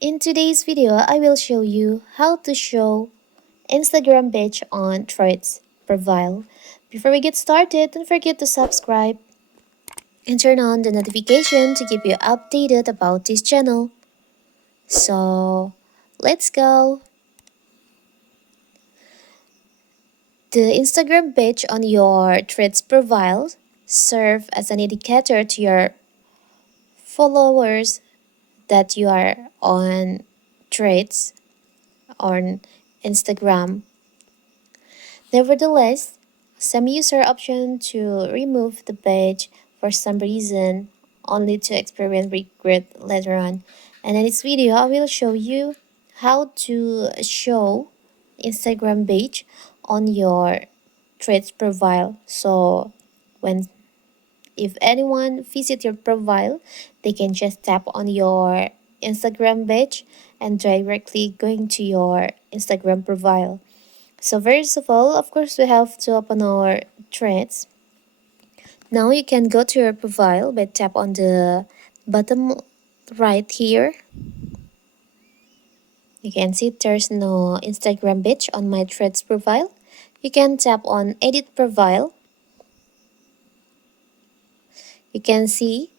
In today's video, I will show you how to show Instagram page on Threads profile. Before we get started, don't forget to subscribe and turn on the notification to keep you updated about this channel. So, let's go. The Instagram page on your Threads profile serve as an indicator to your followers that you are on Threads on Instagram. Nevertheless, some user option to remove the page for some reason only to experience regret later on. And in this video, I will show you how to show Instagram page on your Threads profile. So when if anyone visit your profile, they can just tap on your Instagram page and directly going to your Instagram profile. So first of all, of course, we have to open our threads. Now you can go to your profile by tap on the bottom right here. You can see there's no Instagram page on my threads profile. You can tap on edit profile. You can see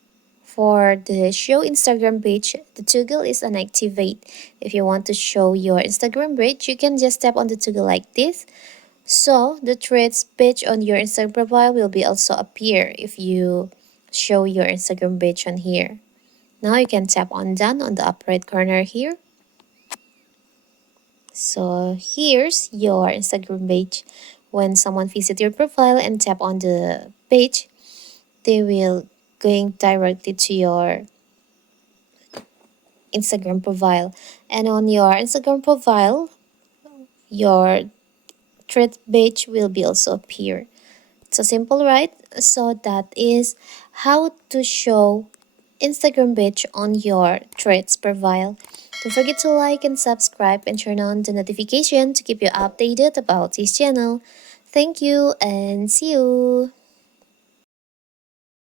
for the show Instagram page, the toggle is unactivate. If you want to show your Instagram page, you can just tap on the toggle like this. So the threads page on your Instagram profile will be also appear if you show your Instagram page on here. Now you can tap on done on the upper right corner here. So here's your Instagram page. When someone visit your profile and tap on the page, they will going directly to your Instagram profile. And on your Instagram profile, your thread page will be also appear. So simple, right? So that is how to show Instagram page on your Threads profile. Don't forget to like and subscribe and turn on the notification to keep you updated about this channel. Thank you and see you.